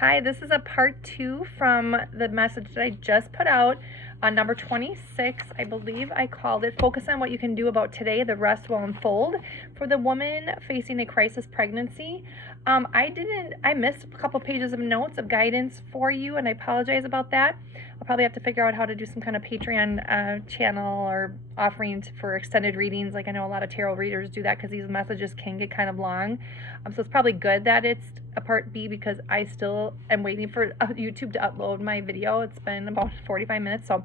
Hi, this is a part 2 from the message that I just put out on number 26. I believe I called it Focus on What You Can Do About Today, the Rest Will Unfold. For the woman facing a crisis pregnancy, I missed a couple pages of notes of guidance for you, and I apologize about that. I'll probably have to figure out how to do some kind of Patreon channel or offerings for extended readings. Like I know a lot of tarot readers do that because these messages can get kind of long. So it's probably good that it's a part B because I still am waiting for YouTube to upload my video. It's been about 45 minutes. So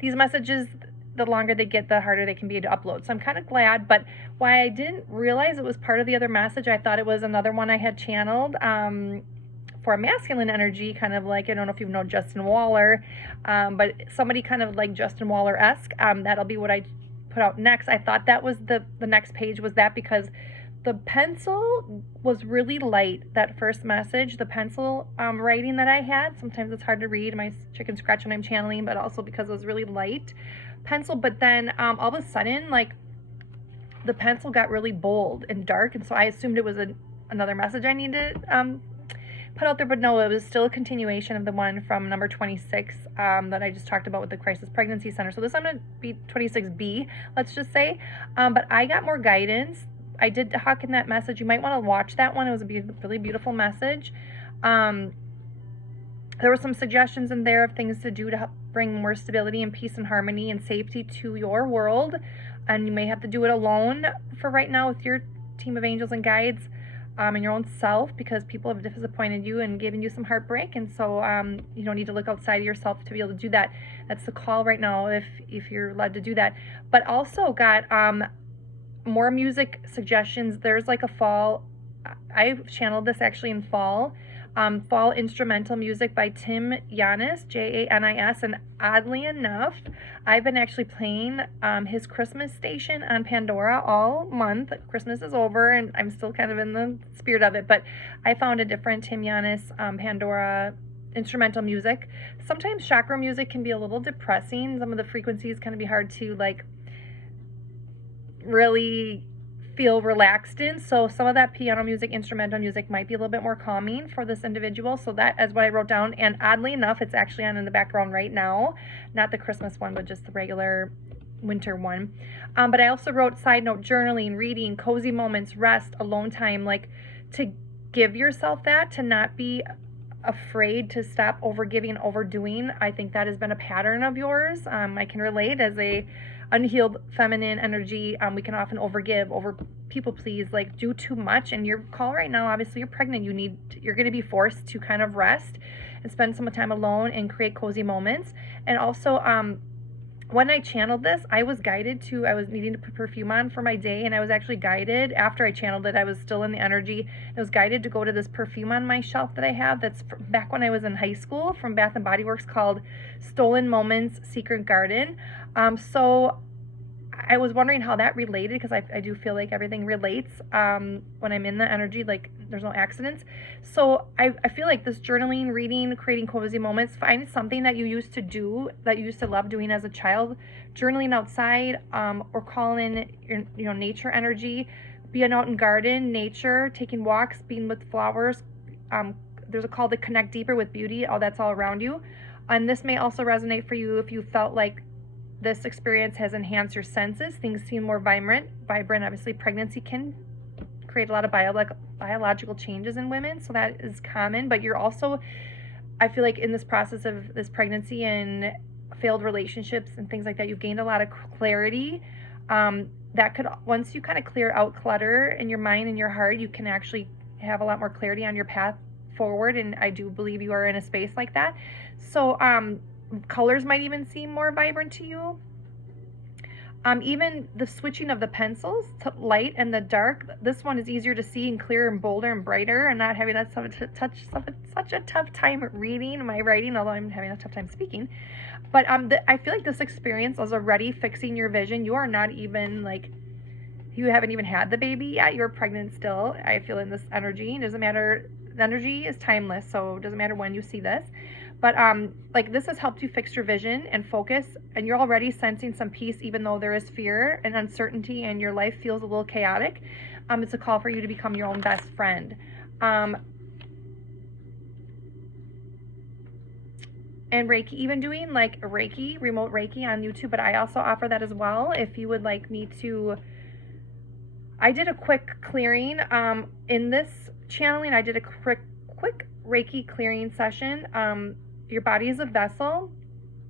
these messages, the longer they get, the harder they can be to upload. So I'm kind of glad, but why I didn't realize it was part of the other message, I thought it was another one I had channeled for masculine energy, kind of like, I don't know if you know Justin Waller, but somebody kind of like Justin Waller-esque. That'll be what I put out next. I thought that was the next page was that because the pencil was really light, that first message, the pencil writing that I had. Sometimes it's hard to read, my chicken scratch when I'm channeling, but also because it was really light pencil. But then all of a sudden, like, the pencil got really bold and dark, and so I assumed it was another message I needed to put out there, but no, it was still a continuation of the one from number 26 that I just talked about with the Crisis Pregnancy Center. So this I'm going to be 26B, let's just say. But I got more guidance. I did talk in that message. You might want to watch that one. It was a really beautiful message. There were some suggestions in there of things to do to help bring more stability and peace and harmony and safety to your world. And you may have to do it alone for right now with your team of angels and guides and your own self, because people have disappointed you and given you some heartbreak. And so you don't need to look outside of yourself to be able to do that. That's the call right now if you're led to do that. But also got more music suggestions. There's like a fall, I've channeled this actually in fall instrumental music by Tim Janis, Janis, and oddly enough, I've been actually playing his Christmas station on Pandora all month. Christmas is over and I'm still kind of in the spirit of it, but I found a different Tim Janis Pandora instrumental music. Sometimes chakra music can be a little depressing. Some of the frequencies can be hard to like really feel relaxed in, so some of that piano music, instrumental music might be a little bit more calming for this individual. So that is what I wrote down, and oddly enough, it's actually on in the background right now, not the Christmas one, but just the regular winter one. But I also wrote, side note, journaling, reading, cozy moments, rest, alone time, like to give yourself that, to not be afraid to stop overgiving, overdoing. I think that has been a pattern of yours. I can relate as a unhealed feminine energy. We can often overgive, over people please, like do too much. And your call right now, obviously you're pregnant, you're going to be forced to kind of rest and spend some time alone and create cozy moments. And also when I channeled this, I was needing to put perfume on for my day, and I was actually guided, after I channeled it, I was still in the energy, I was guided to go to this perfume on my shelf that I have that's back when I was in high school from Bath & Body Works, called Stolen Moments Secret Garden. So I was wondering how that related, because I do feel like everything relates when I'm in the energy, like there's no accidents. So I feel like this journaling, reading, creating cozy moments, find something that you used to do, that you used to love doing as a child, journaling outside, or call in your nature energy, being out in garden, nature, taking walks, being with flowers. There's a call to connect deeper with beauty. That's all around you. And this may also resonate for you if you felt like this experience has enhanced your senses. Things seem more vibrant. Obviously, pregnancy can create a lot of biological changes in women, so that is common. But you're also, I feel like in this process of this pregnancy and failed relationships and things like that, you've gained a lot of clarity. That could, once you kind of clear out clutter in your mind and your heart, you can actually have a lot more clarity on your path forward. And I do believe you are in a space like that. So colors might even seem more vibrant to you. Even the switching of the pencils to light and the dark, this one is easier to see and clearer and bolder and brighter, and not having that such a tough time reading my writing, although I'm having a tough time speaking. But I feel like this experience is already fixing your vision. You are not even like, you haven't even had the baby yet, you're pregnant still. I feel in this energy. It doesn't matter, the energy is timeless, so it doesn't matter when you see this. But like this has helped you fix your vision and focus, and you're already sensing some peace, even though there is fear and uncertainty and your life feels a little chaotic. It's a call for you to become your own best friend. and Reiki, even doing like Reiki, remote Reiki on YouTube, but I also offer that as well if you would like me to. I did a quick clearing in this channeling. I did a quick Reiki clearing session. Your body is a vessel,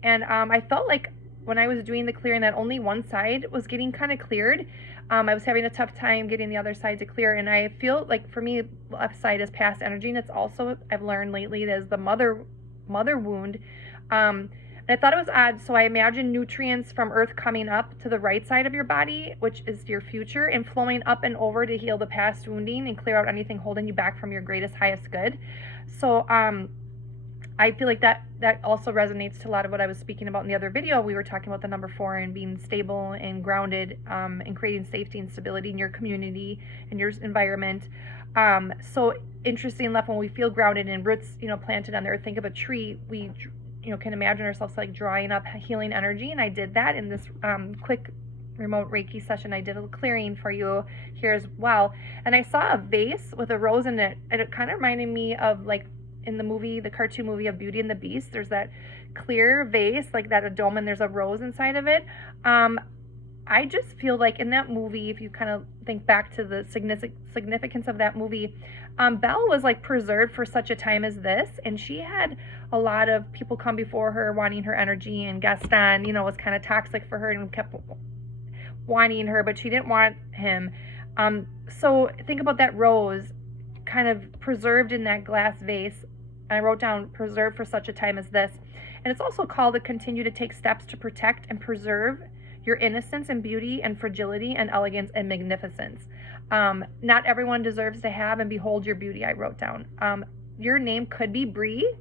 and I felt like when I was doing the clearing that only one side was getting kind of cleared. I was having a tough time getting the other side to clear, and I feel like for me, left side is past energy, and it's also, I've learned lately, that is the mother wound. And I thought it was odd, so I imagined nutrients from earth coming up to the right side of your body, which is your future, and flowing up and over to heal the past wounding and clear out anything holding you back from your greatest, highest good. So I feel like that also resonates to a lot of what I was speaking about in the other video. We were talking about the number 4 and being stable and grounded, and creating safety and stability in your community and your environment. So interesting enough, when we feel grounded and roots, planted on the earth, think of a tree, we, can imagine ourselves like drawing up healing energy. And I did that in this quick remote Reiki session. I did a clearing for you here as well. And I saw a vase with a rose in it, and it kind of reminded me of like in the cartoon movie of Beauty and the Beast. There's that clear vase, like that, a dome, and there's a rose inside of it. I just feel like in that movie, if you kind of think back to the significance of that movie, Belle was like preserved for such a time as this, and she had a lot of people come before her wanting her energy, and Gaston, was kind of toxic for her and kept wanting her, but she didn't want him. So think about that rose kind of preserved in that glass vase. I wrote down preserved for such a time as this. And it's also called to continue to take steps to protect and preserve your innocence and beauty and fragility and elegance and magnificence. Not everyone deserves to have and behold your beauty, I wrote down. Your name could be Bree.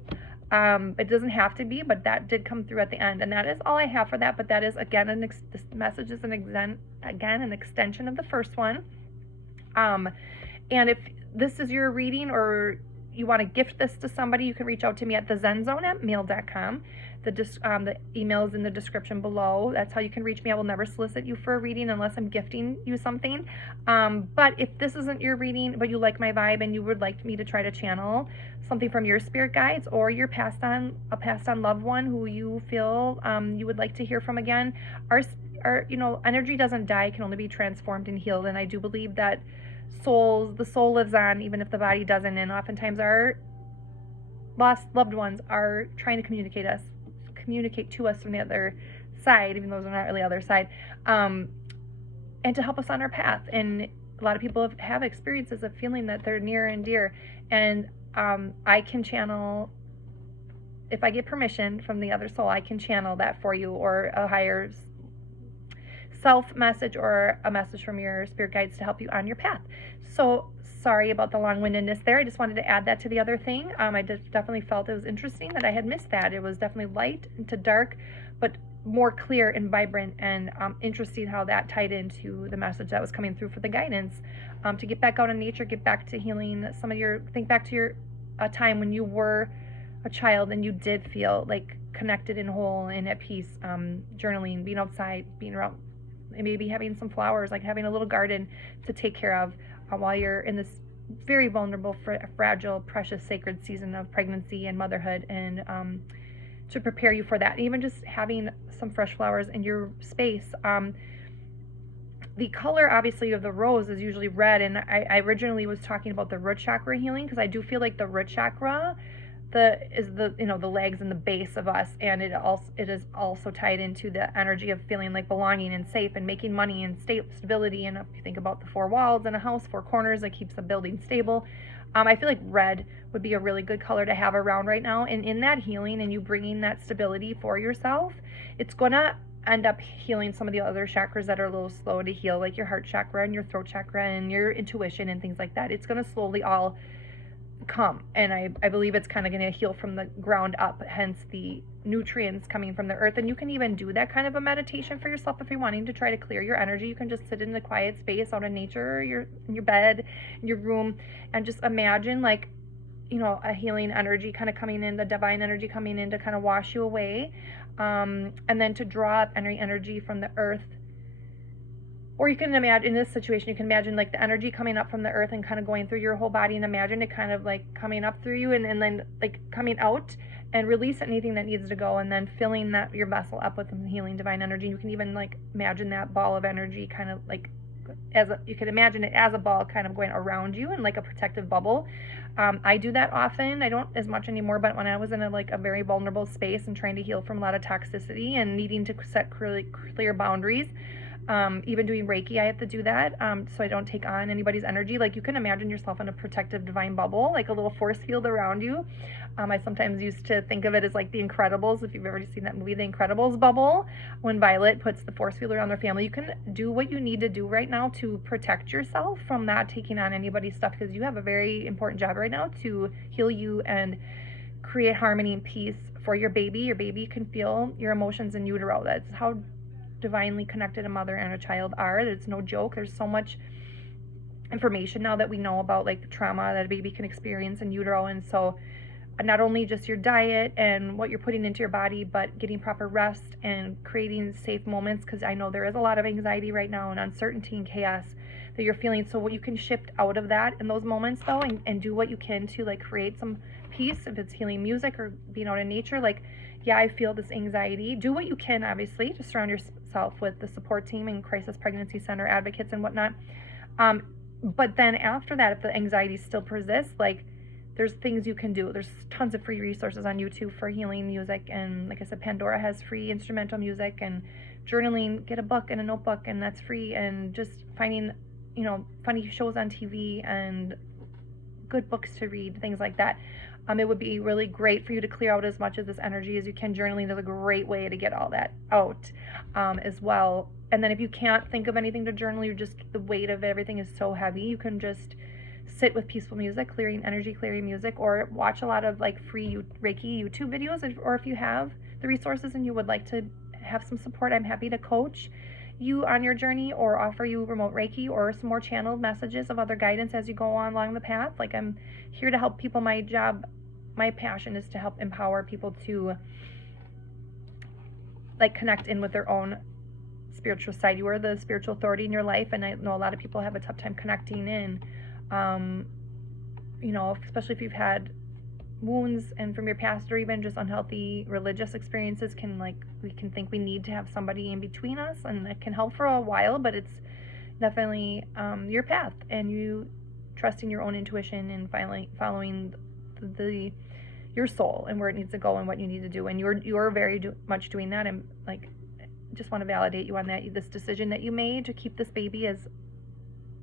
It doesn't have to be, but that did come through at the end. And that is all I have for that. But that is, again, this message is an extension of the first one. And if this is your reading, or you want to gift this to somebody, you can reach out to me at thezenzone@mail.com. The email is in the description below. That's how you can reach me. I will never solicit you for a reading unless I'm gifting you something. But if this isn't your reading, but you like my vibe and you would like me to try to channel something from your spirit guides or your passed on loved one who you feel you would like to hear from again, our energy doesn't die. It can only be transformed and healed. And I do believe that the soul lives on even if the body doesn't, and oftentimes our lost loved ones are trying to communicate to us from the other side, even though they're not really other side, and to help us on our path. And a lot of people have experiences of feeling that they're near and dear, and I can channel, if I get permission from the other soul, I can channel that for you, or a higher self message, or a message from your spirit guides to help you on your path. So sorry about the long-windedness there. I just wanted to add that to the other thing. I definitely felt it was interesting that I had missed that. It was definitely light into dark, but more clear and vibrant, and interesting how that tied into the message that was coming through for the guidance, to get back out in nature, get back to healing think back to a time when you were a child and you did feel like connected and whole and at peace, journaling, being outside, being around, maybe having some flowers, like having a little garden to take care of while you're in this very vulnerable, fragile, precious, sacred season of pregnancy and motherhood, and to prepare you for that. Even just having some fresh flowers in your space. The color, obviously, of the rose is usually red, and I originally was talking about the root chakra healing, because I do feel like the root chakra is the legs and the base of us, and it is also tied into the energy of feeling like belonging and safe and making money and stability. And if you think about the 4 walls in a house, 4 corners, that keeps the building stable. I feel like red would be a really good color to have around right now. And in that healing and you bringing that stability for yourself, it's gonna end up healing some of the other chakras that are a little slow to heal, like your heart chakra and your throat chakra and your intuition and things like that. It's gonna slowly all come, and I believe it's kind of going to heal from the ground up, hence the nutrients coming from the earth. And you can even do that kind of a meditation for yourself if you're wanting to try to clear your energy. You can just sit in a quiet space out in nature, in your bed, in your room, and just imagine like, a healing energy kind of coming in, the divine energy coming in to kind of wash you away, and then to draw up energy from the earth. Or you can imagine, in this situation, you can imagine like the energy coming up from the earth and kind of going through your whole body, and imagine it kind of like coming up through you and then like coming out and release anything that needs to go, and then filling that your vessel up with some healing divine energy. You can even like imagine that ball of energy kind of like you can imagine it as a ball kind of going around you in like a protective bubble. I do that often. I don't as much anymore, but when I was in a very vulnerable space and trying to heal from a lot of toxicity and needing to set clear boundaries, even doing Reiki, I have to do that so I don't take on anybody's energy. Like, you can imagine yourself in a protective divine bubble, like a little force field around you. I sometimes used to think of it as like The Incredibles, if you've ever seen that movie, The Incredibles bubble, when Violet puts the force field around their family. You can do what you need to do right now to protect yourself from not taking on anybody's stuff, because you have a very important job right now to heal you and create harmony and peace for your baby. Your baby can feel your emotions in utero. That's how divinely connected a mother and a child are. It's no joke. There's so much information now that we know about like trauma that a baby can experience in utero. And so not only just your diet and what you're putting into your body, but getting proper rest and creating safe moments, because I know there is a lot of anxiety right now and uncertainty and chaos that you're feeling. So what you can shift out of that in those moments though, and do what you can to like create some peace. If it's healing music or being out in nature, like, yeah, I feel this anxiety. Do what you can, obviously, to surround yourself with the support team and crisis pregnancy center advocates and whatnot. But then after that, if the anxiety still persists, like, there's things you can do. There's tons of free resources on YouTube for healing music. And like I said, Pandora has free instrumental music, and journaling, get a book and a notebook, and that's free. And just finding, funny shows on TV and good books to read, things like that. It would be really great for you to clear out as much of this energy as you can. Journaling is a great way to get all that out as well. And then if you can't think of anything to journal, you're just, the weight of everything is so heavy, you can just sit with peaceful music, clearing energy, clearing music, or watch a lot of like free Reiki YouTube videos. Or if you have the resources and you would like to have some support, I'm happy to coach you on your journey or offer you remote Reiki or some more channeled messages of other guidance as you go on along the path. Like, I'm here to help people. My job, my passion is to help empower people to like connect in with their own spiritual side. You are the spiritual authority in your life, and I know a lot of people have a tough time connecting in. Especially if you've had wounds and from your past, or even just unhealthy religious experiences, we can think we need to have somebody in between us, and it can help for a while, but it's definitely your path, and you trusting your own intuition and following your soul and where it needs to go and what you need to do. And you're very much doing that. And like, just want to validate you on that. This decision that you made to keep this baby is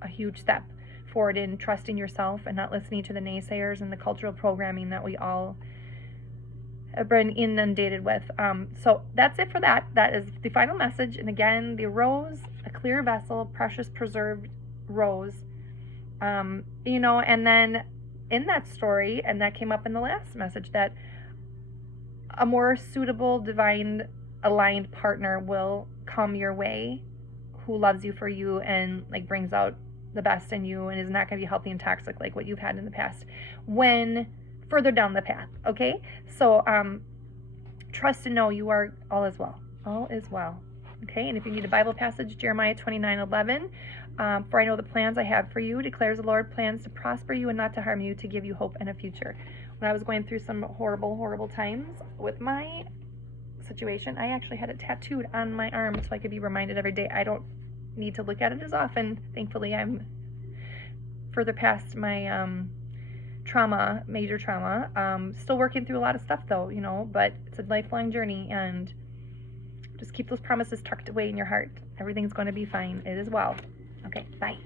a huge step forward in trusting yourself and not listening to the naysayers and the cultural programming that we all have been inundated with. So that's it for that. That is the final message. And again, the rose, a clear vessel, precious preserved rose. And then in that story, and that came up in the last message, that a more suitable, divine aligned partner will come your way who loves you for you and like brings out the best in you and is not going to be healthy and toxic like what you've had in the past when further down the path. Okay, so trust and know you are all is well. All is well. Okay, and if you need a Bible passage, Jeremiah 29:11, for I know the plans I have for you, declares the Lord, plans to prosper you and not to harm you, to give you hope and a future. When I was going through some horrible, horrible times with my situation, I actually had it tattooed on my arm so I could be reminded every day. I don't need to look at it as often. Thankfully, I'm further past my major trauma. Still working through a lot of stuff though, but it's a lifelong journey, and just keep those promises tucked away in your heart. Everything's going to be fine. It is well. Okay, bye.